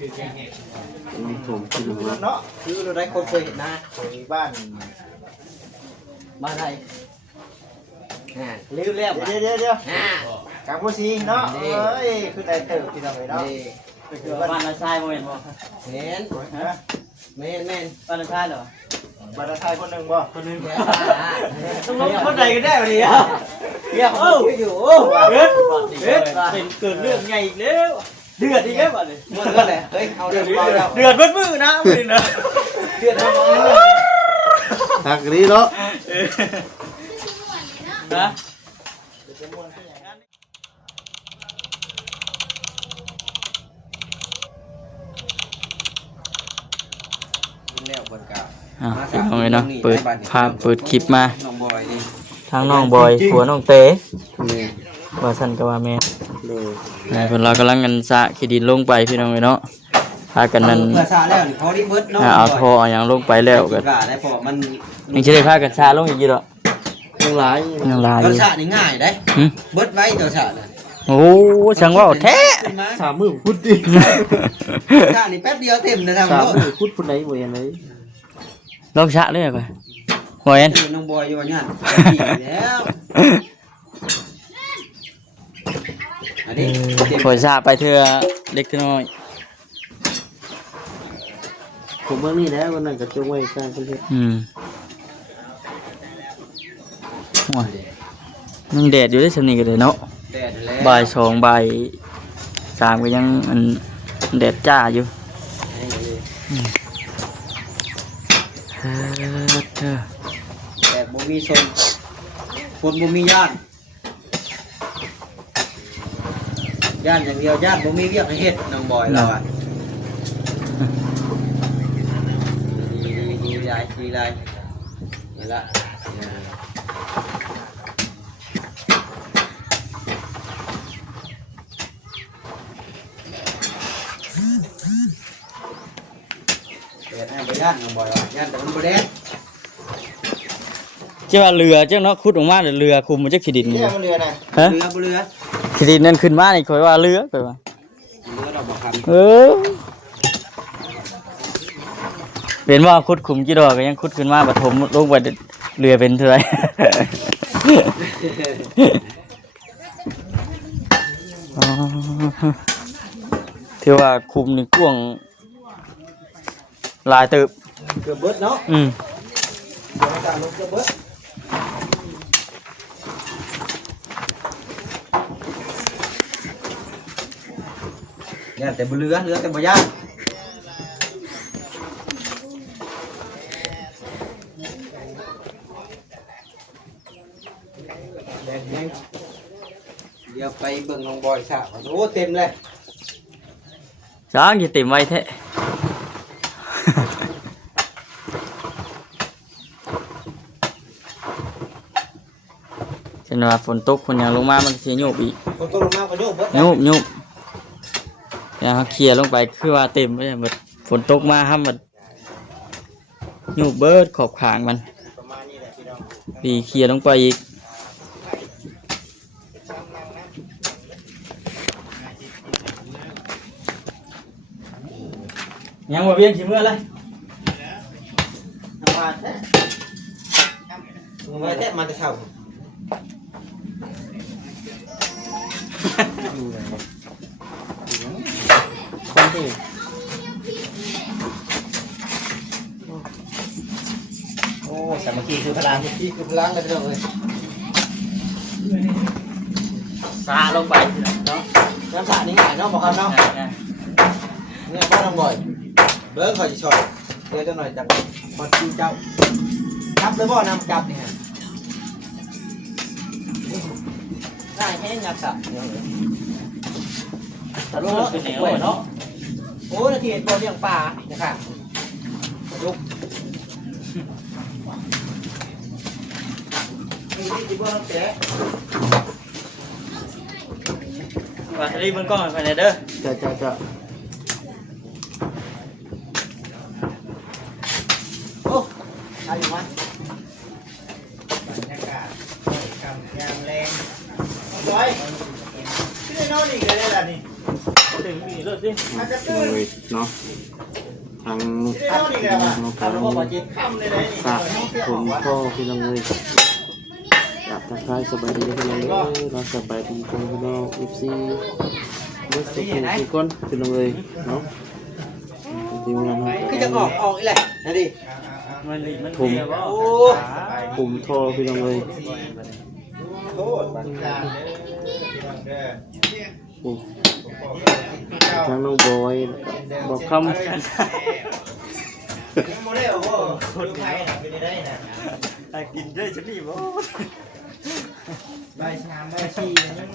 ถูกคือเนาะคือเราได้คนเคยเห็นนะบ้านอะไรเร็วเดี๋ยวกลางผู้ซีเนาะเอ้ยคือได้เติบที่ทำไมเนาะคือบ้านเราชายโมเห็นบ่เห็นแม่นบ้านเราชายเหรอบ้านเราชายคนหนึ่งบ่คนหนึ่งต้องลงคนใดกันได้วันนี้เดี๋ยวอยู่เกิดเป็นเกิดเรื่องใหญ่อีกแล้วเดือดอีกแล้วบ่เลยเดือดเลยเฮ้ยเอาเดือดมืดนะมึงนะเดือดทำอะไรหักนี้เนาะนะเอาเลยเนาะเปิดภาพเปิดคลิปมาทางน้องบอยผัวน้องเต๋ว่าสันก็ว่าแม่คนเรากำลังกันสะขีดินลงไปพี่น้องเลยเนาะพากันนั้นเอาท่ออย่างลงไปแล้วกันยังจะได้พากันสะลงอีกกี่ดอกยังหลายตัวสะนี่ง่ายได้เบิดไว้ตัวสะเลยโอ้ช่างว่าแท้3 มื้อพุดดิสะนี่แป๊บเดียวเต็มนะทางโลกพุดพุ่นไหนบ่เห็นเลยลองสะเลยก่อนบอยน้องบอยอยู่ว่างั้นแล้วขอสะไปเถอะเล็กน้อยผมเมื่อนี้แล้ววันนั้นก็จงไว้สร้างประเทศยังแดดอยู่ได้สำนีกันเลยเนาะบ่าย2บ่าย3ก็ยังแดดจ้าอยู่แต่บ่มีชมคนบ่มีญาติอย่างเดียวญาติบ่มีเวียกให้เฮ็ดน้องบอยเราอ่ะดีไรนี่ละเด็ดให้ไปย่านน้องบอยว่าย่านแต่มันบ่แดดเจ้าเรือเจ้าเนาะขุดออกมาเรือคุมมันจะขีดินเรือน่ะเรือขีดินนั่นขึ้นมานี่คอยว่าเรือไปว่าดอกบักคำเป็นว่าขุดขุมกี่ดอกก็ยังขุดขึ้นมาปฐมลงไปเรือเป็นเท่าไรที่ว่าคุมนี่กว้างลายตึบเกือบเบิดเนาะเดี๋ยวการลงเกือบเบิดย่านแต่บ่เรือแต่บ่ย่านเดี๋ยวไปเบิ่งน้องบอยสาวโอ้เต็มเลยช้างจะเต็มไว้แท้เห็นว่าฝนตกฝนยังลงมามันเสียโยบอีกฝนตกลงมาก็โยบเบิดโยบเนี่ยเขาเคลียร์ลงไปคือว่าเต็มไม่ใช่หมดฝนตกมาห้ามมันโยบเบิดขอบขางมันดีเคลียร์ลงไปอีกยังมาเวียนขี้เมื่อไรมาแท้มาแต่เช้าคนที่โอ้สามัคคีคือพลังกันไปเลยซาลงไปเนาะน้ำสานี่ง่ายเนาะบอกครับเนาะเนี่ยพ่อน้องบ่อยเบิ้งคอยจะชอยเดี๋ยวจะหน่อยจากพอกินเจ้าจับเลยบ่นำจับนี่ฮะง่ายแห้งงับสับตลอดเป็นเหนียวเนาะโอ้นาทีตัวเลี้ยงปลาเนี่ยค่ะลุกมีที่บ้านแกว่าจะรีบมันกล้องไปไหนเด้อจะโอ้เอาอยู่มั้ยบรรยากาศกำยามแรงบอยที่ได้นอนอีกเลยล่ะนี่ ถึงมีเลิศสิ เลยเนาะทางน้องการสะผมก็พี่น้องเลยกับทางท้ายสบายดีพี่น้องเลยเราสบายดีกันพี่น้องFCเมื่อสักครู่ทุกคนพี่น้องเลยเนาะทีมงานเรา คือจะออกอีกแหละนะดิ ผมทอพี่น้องเลย โทษบัตรกลางเด้อ ทางน้องบอยบอกคำ โมเดลว่าคนไทยน่ะเป็นได้น่ะ กินด้วยฉันนี่บ่ ใบชามใบชีนั่น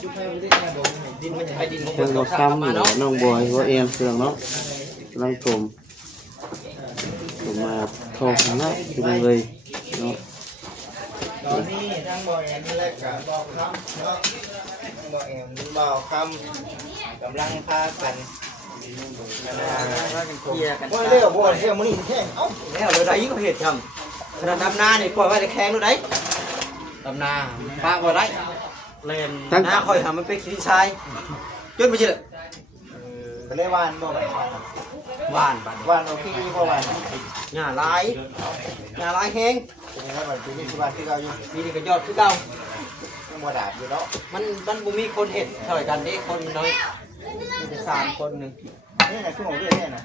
จุ๊บให้มันได้แค่บ่ดินมันจะไปดิน ทางบอกคำน้องบอยว่าเอ็นเครื่องเนาะร่างผมมาทอข้างหน้าพี่น้องเลยเนาะ ตอนนี้ทั้งบ่อแอมและกับบ่อคำเนาะทั้งบ่อแอมบ่อคำกำลังพากันว่าเรื่องบ่อเรื่องมันนี่แค่เอ้าแล้วเลยได้ก็เหตุทำขนาดดำนานี่ปล่อยไว้ในแข้งดูได้ดำนาปากบ่ได้ เล่น หน้าคอยทำมันเป็นขี้ชายจนไปเจอไปเล่วานบ่วานวานโอเคบ่วานหญ้าลายแห้งเป็นไงบ้างปีนี้ที่บ้านที่เราอยู่ปีนี้ก็ยอดคือเก่ายังบ่ดาบอยู่เนาะมันบ่มีคนเห็นเท่ากันเด้คนน้อยมีแต่3คนนึงนี่น่ะคือของเรื่องนี่น่ะ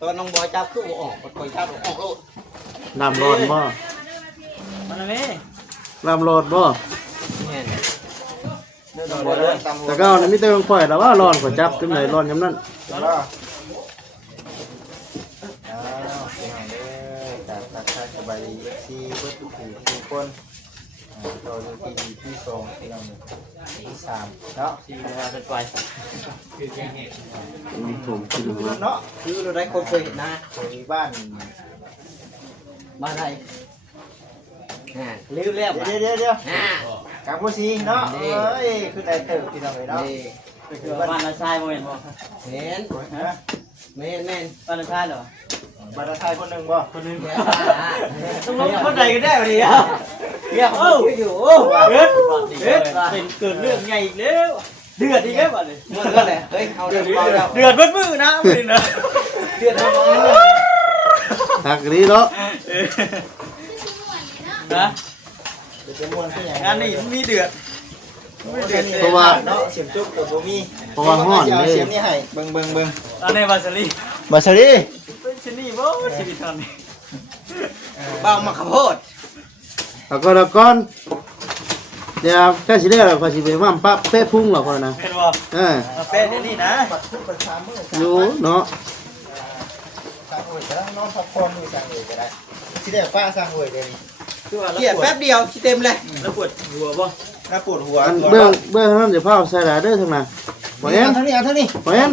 ตอนน้องบอยจับคือบ่ออกคอยจับออกโลด ลำรอดบ่ มันอะไร ลำรอดบ่ แม่นน้องบอยเลยตำ แต่ก็ในมิเตอร์ข่อยแล้วว่าร้อนกว่าจับจังไหนร้อนยำนั้น แล้วตักสบายดีที่เบิดทุกคนต่อดูที่2ที่เราที่3เนาะ ที่ว่าเป็นไป ผมคือดู เนาะคือเราได้คนเคยเห็นนะบ้านอะไรลืมแล้วเดี๋ยวกางพูซีเนาะเอ้ยคือได้เติบที่เราไปเนาะ คือบ้านเราชายโมเห็นบ่ เห็นแม่น บ้านเราชายเหรอ บ้านชายคนหนึ่งบ่ คนนึง ต้องลงคนใดกันได้วันนี้เรียกเขาอยู่เเกิดเรื่องใหญ่อีกแล้วเดือดอีกแล้วบ่เลย เมื่อก็เลยเฮ้ยเอาเดือดเบาแล้ว เดือดเบิ้ลมือนะมึงนะ เดือดเบา หักนี้เนาะ นะ จะม้วนที่ไหน งานนี้มีเดือด เพราะว่า เนาะเสียมจุกกับบ่มี เพราะว่าห้อนเลย เสียมนี่ให้เบิ่ง ตอนนี้บาสลี บาสลี เป็นชนีบ่ชีวิตตอนนี้ บ้ามาข้าวโพด แล้วก่อนเดี๋ยวแค่สิได้แล้วพอสิไปว่ำปั๊บเป๊ะพุ่งหรอกคนนะ เป็นบ่เป็นเดี๋ยวนี้นะ อยู่เนาะ สร้างหวยแล้วนอนพักผ่อนมือสร้างหวยก็ได้ที่ได้ป้าสร้างหวยเลย คือว่า เกลียดแป๊บเดียวที่เต็มเลย แล้วปวดหัวบ่ น่าปวดหัว อันเบื้องนั้นเดี๋ยวพ่อใส่หลายเด้อทั้งนั้นบ่เอ็น เท่านี้เอาเท่านี้ บ่เอ็น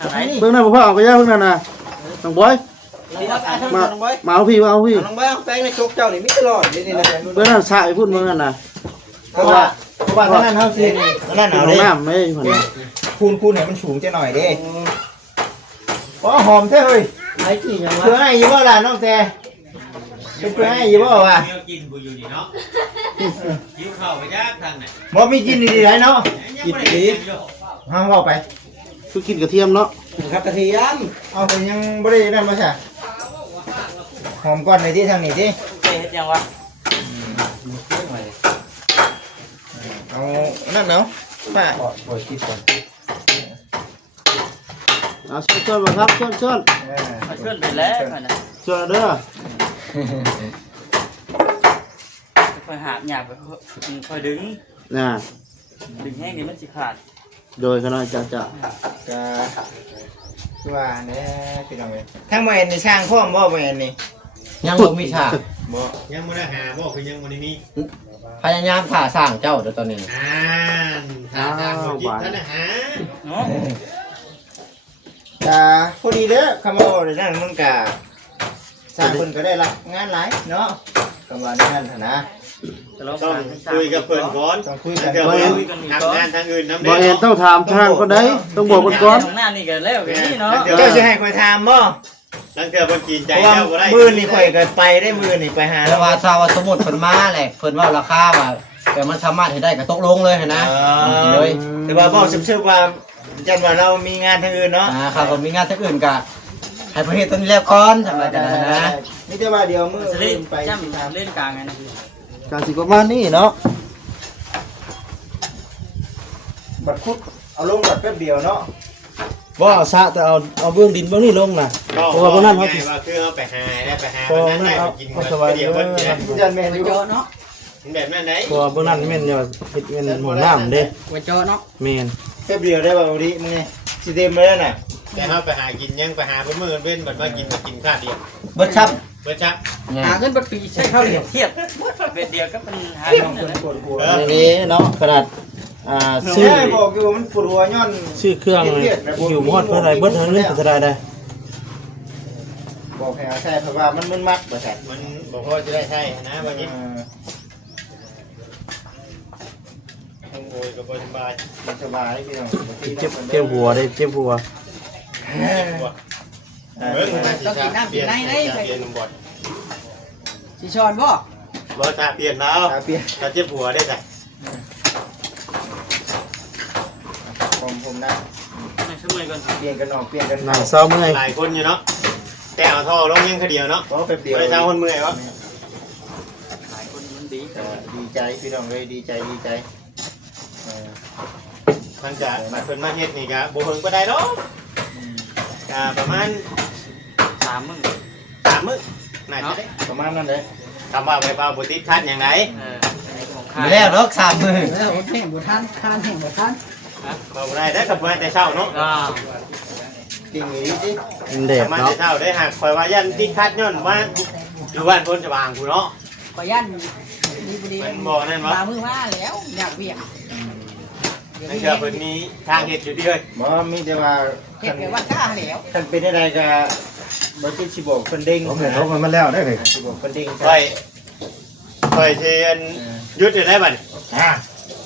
อะไร เบื้องนั้นพ่อเอาไปย่าเบื้องนั้นนะน้องบอยมาเอาพี่มาเอาพี่ น้องบอยแป้งในโชคเจ้านี่มิตลอดนี่นะ เบื้องนั้นสายพุ่นเบื้องนั้นนะ เพราะว่าท่านั้นเท่าสิท่านั้น เอา เอาดิ น้ำไม่ผ่าน คูณเนี่ยมันสูงจะหน่อยดิเพราะหอมแท้เฮ้ย ไอ้กี่ยังวะ เพื่อให้ยี่บ่ล่ะน้องแต่เป็นเพื่อให้ยี่บ่วะ กินบุอยู่นี่เนาะหิวข้าวไปยากทางไหน บ่มีกินดีๆไรเนาะกินดีห้ามเอาไป คือกินกระเทียมเนาะ ครับกระเทียมเอาไปยังบ่ได้นั่นมาใช่หอมก่อนในที่ทางนี้ที่ เฮ็ดยังวะ เอานั่นเนาะป้าโอ้ยคิดก่อน เอาช่วยๆบ่ครับช่วย ช่วยไปแล้วนะ ๆช่วยเด้อ ค่อยหาบหยาบค่อยดึง น่ะ ดึงแห้งนี่มันสิขาด โดยขนาดจะ จะว่าเนี่ยพี่น้องเอ้ยทั้งแม่นนี่สร้างพร้อมบ่แม่นนี่ ยังบ่มีฉาก บ่ ยังไม่ได้หาบอกคือยังไม่ได้มี พยายามถ่าสร้างเจ้าเดี๋ยวตอนนี้ ทางคนคิดท่านอาหาร เนาะ จะพอดีเด้อคำว่าได้นั่นมันก็สร้างเพิ่นก็ได้รับงานหลายเนาะคำว่านั่นหั่นนะ ต้องคุยกับเพื่อนก่อน ต้องคุยกัน เดี๋ยวทำงานทางอื่นน้ำ บ่เอ็นต้องถามทางคนใดต้องบอกคนก่อน ของหน้านี่ก็แล้วกันนี่เนาะ เจ้าสิให้ข่อยถามบ่ ตั้งแต่คนจีนใจ เพราะว่า แล้วก็ได้ มื้อนี่ข่อยก็ไปได้มื้อนี่ไปหา แต่ว่าชาวสมุทรเพิ่นมาแหละเพิ่นว่าราคาว่า แต่มันสามารถให้ได้ก็ตกลงเลยนะเลย แต่ว่าบอกชื่อว่าจันว่าเรามีงานทางอื่นเนาะ ครับผมมีงานที่อื่นก็ให้ประเทศต้นแล้วก่อนทำอะไรกันนะ นี่แต่ว่าเดี๋ยวมือ เล่น ไป จ้ำเล่นกลางไงนะ การสิประมาณนี้เนาะ บัดคุดเอาลงบัดแป๊บเดียวเนาะ บ่เอาซะแต่เอาเบื้องดินเบื้องนี้ลงนะเพราะว่าพวกนั้นเขาสิ ว่าคือเอาไปหาได้ไปหา เพราะว่า นั้น นั้น ได้ เอา กิน เอาสบาย เดียว เล มัน ย จันแม่นอยู่ เจาะเนาะ แบบนั้นไหน เพราะว่าเบื้องนั้นแม่นเนี่ยเฮ็ดเป็นหม้องน้ำเด้ ไว้เจาะเนาะ แม่น แป๊บเดียวได้บ่าวดิมึงไงสิเต็มเลยน่ะ แต่เขาไปหากินยังไปหาเพื่อมือเว้นบัดมากินข้าวเดียว เบิดครับ เบิดชัก หาเงินบัดปีใช้ข้าวเดียวเทียบเบ็ดเดียวก็เป็นหาเงินเลย ปวดหัว นี่เนาะขนาดซื้อ แม่บอกอยู่มันปวดหัวย้อน ซื้อเครื่องอยู่หมดเท่าไหร่เบิดเท่านี้เท่าไหร่ได้ บอกให้เอาใช่เพราะว่ามันมึนมักบ่ใช่ มันบอกว่าจะได้ใช่นะวันนี้โอ้ยก็บ่สบาย มันสบายพี่น้อง เจ็บหัวได้เจ็บหัว เบิ่งมันสิครับเปลี่ยนนมบด สิชอนบ่ บ่ถ้าเปลี่ยนแล้ว ตาเปียก ถ้าเจ็บหัวได้จ้ะ ผมนะ ช่วยก่อน เปลี่ยนกันออกเปลี่ยนกัน นั่งเศร้าเมื่อย หลายคนอยู่เนาะแต่เอาท่อลงยังคือเดียวเนาะ เพราะแป๊บเดียว บ่ได้เช้าคนเมื่อยวะ หลายคนมันดี ดีใจพี่น้องเลยดีใจดีใจ มันจะมาเพิ่นมาเฮ็ดนี่ก็บ่เฮิงปานใดดอกประมาณ 3 มื้อ 3 มื้อน่าจะได้ ประมาณนั้นเลย คำว่าไว้เปล่าบ่ติดคัดอย่างไร ของ ไม่แล้วรอก3 มื้อ แล้วแห้งบ่ทันคานแห้งบ่ทัน บ่ได้ได้กับมาแต่เช้าเนาะ จริงอีดิ เด็ก มา เนาะ แต่เช้าได้หากคอยว่ายันติดคัดย้อนว่าอยู่บ้านคนสว่างกูเนาะ ก็ยันมีบุรี มันบ่นั่นวะ มามือมาแล้วอยากเวียก นั่นคือเพิ่นมีทางเฮ็ดอยู่ที่เอ้ย บ่มีแต่ว่า เฮ็ดแบบว่าก้าแล้ว ท่านเป็นอะไรก็บ่คิดสิบอกคนเด้ง ผมเห็นเขามันแล้วได้เลย สิบอกคนเด้ง ค่อยเทียนยุดอยู่ได้บัด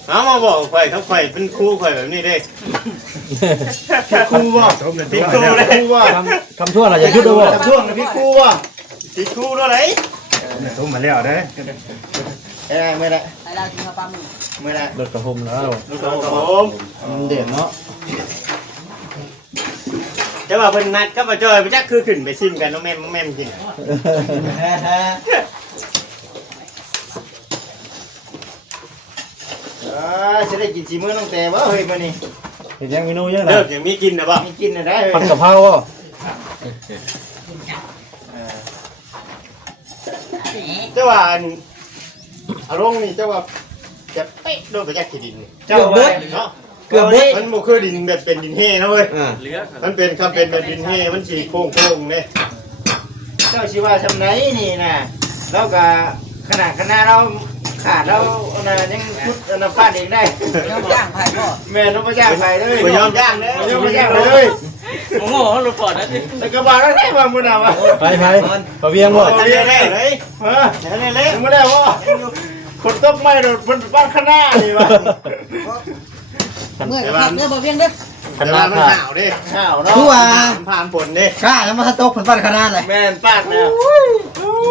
เอามาบอกข่อยเขาข่อยเป็นครูข่อยแบบนี้เด้ ครูบ่ พี่ครูเลย ครูบ่ ทำทั่วอะไรอย่ายุดด้วย ช่วงนะพี่ครูบ่ พี่ครูเท่าไหร่ ทุ่มมาแล้วได้ ไม่ได้ ไอ้เรากินข้าวปลาหมึก ไม่ได้ รถกระหมแล้ว ลูกของผม เด็กเนาะ จะว่าเพิ่นนัดกับมาจอยไปจักคือขึ้นไปซิมกันน้องแม่มแม่มกิน จะได้กินสีมือน้องแต่บ่เฮ้ยมื้อนี้ เห็นยังเมนูยังไง เลิกยังมีกินนะบ่ มีกินได้เฮ้ย ผัดกะเพราอ่ะ เจ้าว่าอารมณ์นี่เจ้าว่าจะเป๊ะโดนไปจักขี้ดินนี่ เจ้าเบิด เนาะ เกือบเบิด มันบ่คือดินแบบเป็นดินเฮ่นะเว้ย เหลือ มันเป็นครับเป็นแบบดินเฮ่มันสีโค้งๆเด้ เจ้าสิว่าซำไหนนี่น่ะเราก็ขนาดเราขาดเราอันน่ะยังพุดอันน่ะฟาดเองได้ ยอมจ้างไผ่พ่อ แม่นบ่จ้างไปเลย บ่ยอมย่างเด้ บ่ยอมย่างเลย โอ้โหรถปอดนะสิ แต่ก็บอกแล้วใช่ว่ามื้อน่ะว่า ไปเขาเวียงบ่ เอาเรียกได้เลย เออเละมื้อแล้วว่าคนตกไม้รถมันบ้านข้างหน้านี่ว่า เมื่อยกับเนื้อบ่เพียงเด้อ ข แต่ นา ว่า ด มัน ค่ะ หนาวเด้ ข้าวเนาะ คือว่า ผ่านฝนเด้ ข้าแล้วมาตกผลปันขนาดเลย แม่นปากแล้ว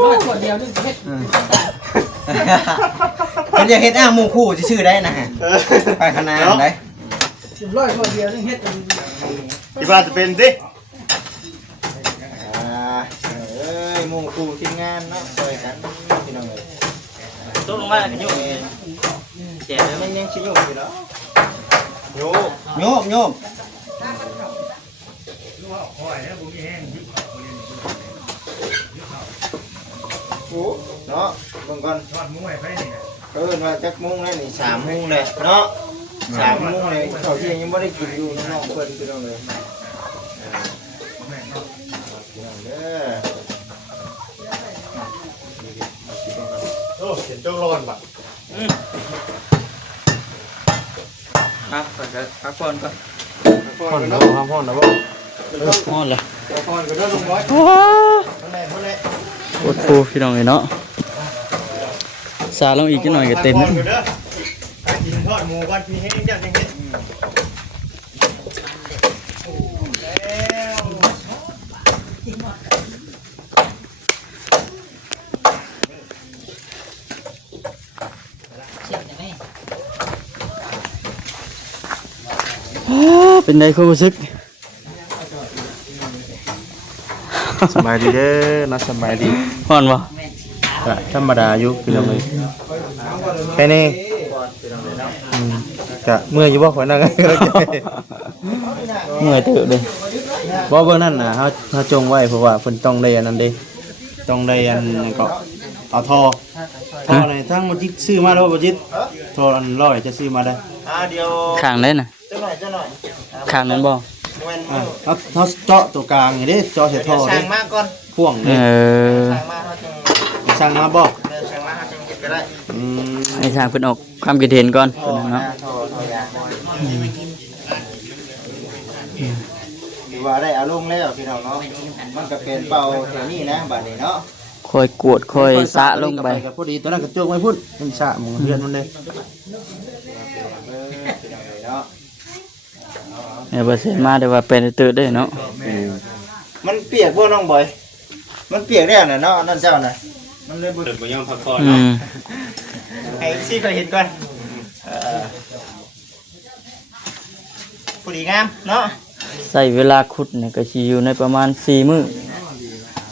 ร้อยขวดเดียวนึงเฮ็ด เป็นอย่างเฮ็ดอ้างหมู่คู่จะชื่อได้นะฮะไปขนาดไหน ร้อยขวดเดียวนึงเฮ็ด ที่บ้านจะเป็นสิ เอ้ยหมู่คู่ทีมงานเนาะช่วยกันพี่น้องเอ้ย ตกลงมากันอยู่แก่แล้ว ยังชิอยู่อยู่เนาะ โย โยมโยม โอ้เนาะเบิ่งก่อนทอดมุ้งไว้ไปนี่ว่าจักมุ้งแล้วนี่3มุ้งเลยเนาะ3มุ้งเลยข้าวเที่ยงยังบ่ได้กินอยู่น้องเพิ่นพี่น้องเลยพี่น้องเด้อ โอ้เห็นเจ้าร้อนปะ ครับพักผ่อนก่อน พ่อนนะพ่อนนะบ่ พ่อนเลย พรก็ได้ลงร้อย คนแรกคนแรก โอ้โหพี่น้องเนาะซาลงอีกนิดหน่อยก็เต็ม ก่อนเด้อไปกินทอดหมูก่อนพี่ให้เจ้าจังเฮ็ดแล้ว เสียบได้ไหม เป็นไงความรู้สึก สบายดีเด้อนะสบายดี ฮ้อนบ่ ก็ธรรมดาอยู่พี่น้องเอ้ยแค่นี้ก็เมื่อยอยู่บ่ข่อยนั่ง เมื่อยเตอะเด้ บ่เบิ่งนั่นน่ะเฮาจงไว้เพราะว่าเพิ่นต้องได้อันนั้นเด้ต้องได้อันก็เอาท่อนี่ทั้งบ่จิตซื้อมาแล้วบ่จิตท่ออันร้อยจะซื้อมาได้ เดี๋ยว ข้างได้น่ะ เจ้าหน่อย ข้างนั้นบ่ เว้น เฮาเจาะตัวกลางนี่เด้เจาะใส่ท่อ สั่ เด้ งมาก่อน พ่วง เอ เด้ อ สั่งมาเขาจึง สั่งมาบ่ สั่งมาเขาจึงเก็บก็ได้ อืม ให้ทางเพิ่นออกความคิดเห็นก่อนเพิ่นน่ะเนาะ โทรยาหรือว่าได้อารมณ์แล้วพี่น้องเนาะมันก็เป็นเป่าแถวนี้นะบัดนี้เนาะ ค่อยกวดค่อยสะลงไป ก็พอดีตอนนั้นก็โจกไว้พุ่นมันสะหมองเฮือนมันเลย เนาะ เนี่ยบ่เซ็นมาได้ว่าเป็นเตอะได้เนาะ มันเปียกบ่น้องบอยมันเปียกแล้วน่ะเนาะนั่นเจ้าน่ะมันเลยบ่ เดินบ่ยอมพักผ่อน อื เนาะ ม ให้ซี่เคยเห็นก่อนผู้ดีงามเนาะ ใช้เวลาขุดเนี่ยก็สิอยู่ในประมาณ4มื้อ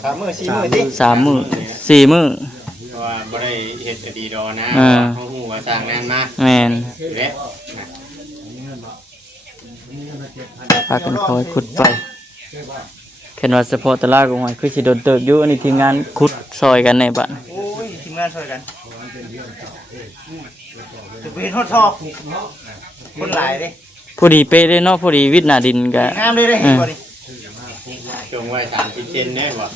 3 มื้อ 4 มื้อติ 3มื้อ4มื้อ เพราะว่าบ่ได้เฮ็ดอดีดอนะ อ่า เฮาฮู้ว่าสร้างงานมา แม่น อยู่แล้ว พากันคอยขุดไปเห็นว่าเฉพาะตลาดของหอยคือสิโดนเติบอยู่อันนี้ทีมงานขุดซอยกันในบ้าน โอ้ยทีมงานช่วยกันจะไปเห็นฮอดทอกคนหลายเด้ พอดีเป๊ะเลยเนาะพอดีวิทย์หน้าดินก็ งามเลยเด้เห็นบ่นี่ จงไว้30เซนแน่บ่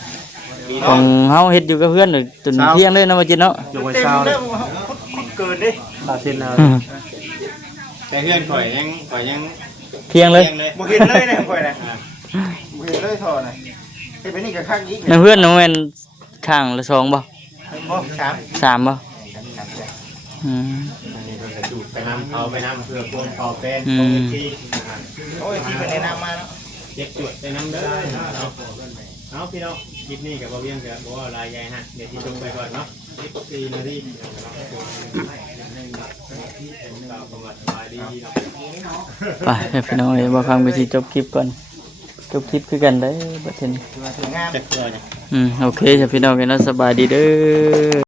มี ขอ เนาะ งเฮาเฮ็ดอยู่กับเพื่อนน่ะจนเที่ยงเลยเนาะว่าจิเนาะ โจกไว้ เต็ม เช้าเล เด้ ย คุดเกินเด้ ตาเส้นเอา แต่เพื่อนข่อยยัง เที่ยงเลย เที่ยงเลย บ่เห็นเลยนะข่อยน่ะบ่เห็นเลยทอน่ะเฮ็ดไปนี่ก็คักอีก ในเพื่อนน่ะแม่นข้างละ2บ่ บ่3 3บ่อืม อันนี้เพิ่นก็จูดไปนำเอาไปนำเพื่อพวงเป่าเป็น อื ตรง ม ที่ โอ้ยที่เพิ่นแนะนำมาเนาะ เจ็บจวดไปนำเด้อเอาพี่น้องคลิปนี้ก็บ่เวียงก็บ่ว่าลายใหญ่ฮะเดี๋ยวที่จบไปก่อนเนาะ14นาทีเราประมาทสบายดีเนาะ ไปเดี๋ยวพี่น้องเอ้ยบ่ฟังไปสิจบคลิปก่อนจบคลิปคือกันได้อบัดนี้ สวยงาม จักตัวจ้ะ โอเคจ้ะพี่น้องเอ้ยเนาะสบายดีเด้อ